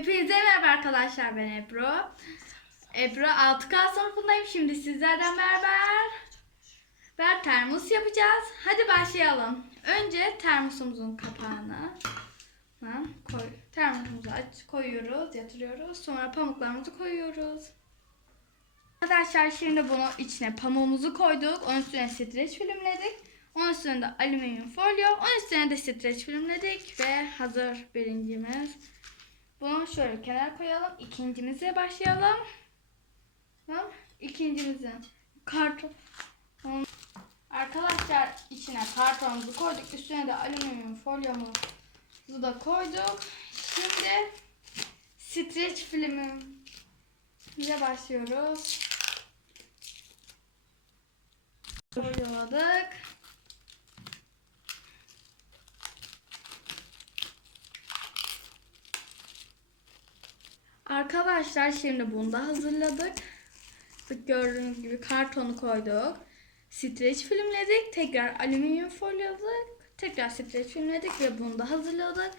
Hepinize merhaba arkadaşlar ben Ebru. Ebru 6K sınıfındayım. Şimdi sizlerden beraber ben termos yapacağız. Hadi başlayalım. Önce termosumuzun kapağını koy, termosumuzu aç, koyuyoruz, yatırıyoruz. Sonra pamuklarımızı koyuyoruz. Arkadaşlar şimdi bunu içine pamuğumuzu koyduk. Onun üstüne streç filmledik. Onun üstüne de alüminyum folyo. Onun üstüne de streç filmledik. Ve hazır birincimiz. Bunu şöyle kenara koyalım. İkincimize başlayalım. Tamam. İkincimizin karton. Arkadaşlar içine kartonumuzu koyduk. Üstüne de alüminyum folyomuzu da koyduk. Şimdi streç filmimize başlıyoruz. Folyoladık. Arkadaşlar şimdi bunu da hazırladık. Gördüğünüz gibi kartonu koyduk. Streç filmledik. Tekrar alüminyum folyoladık. Tekrar streç filmledik ve bunu da hazırladık.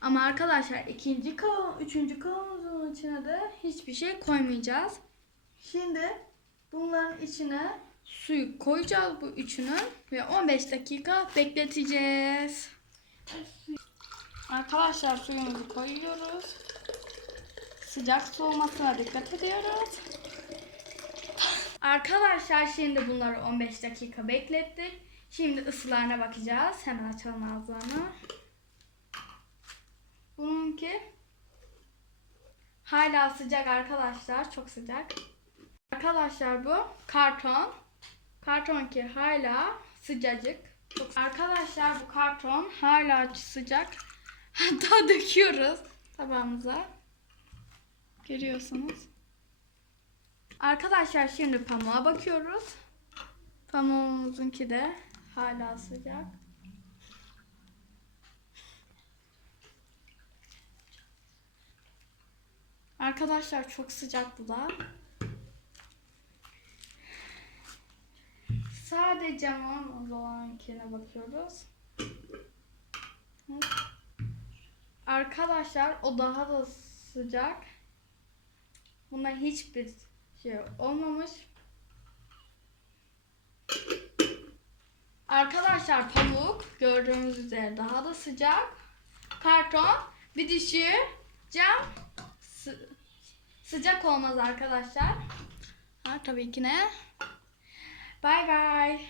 Ama arkadaşlar ikinci kavan, üçüncü kavanozun içine de hiçbir şey koymayacağız. Şimdi bunların içine suyu koyacağız bu üçünü ve 15 dakika bekleteceğiz. Arkadaşlar suyumuzu koyuyoruz. Sıcak soğumasına dikkat ediyoruz. Arkadaşlar şimdi bunları 15 dakika beklettik. Şimdi ısılarına bakacağız. Hemen açalım ağızlarını. Bununki hala sıcak arkadaşlar. Çok sıcak. Arkadaşlar bu karton. Karton ki hala sıcacık. Çok... Arkadaşlar bu karton hala sıcak. Hatta döküyoruz tabağımıza. Görüyorsunuz. Arkadaşlar şimdi pamuğa bakıyoruz. Pamuğumuzunki de hala sıcak. Arkadaşlar çok sıcak bu da. Sadece mamamız olankine bakıyoruz. Arkadaşlar o daha da sıcak. Buna hiçbir şey olmamış. Arkadaşlar pamuk gördüğünüz üzere daha da sıcak. Karton bir dişi cam sı- sıcak olmaz arkadaşlar. Ha tabii ki ne? Bye bye.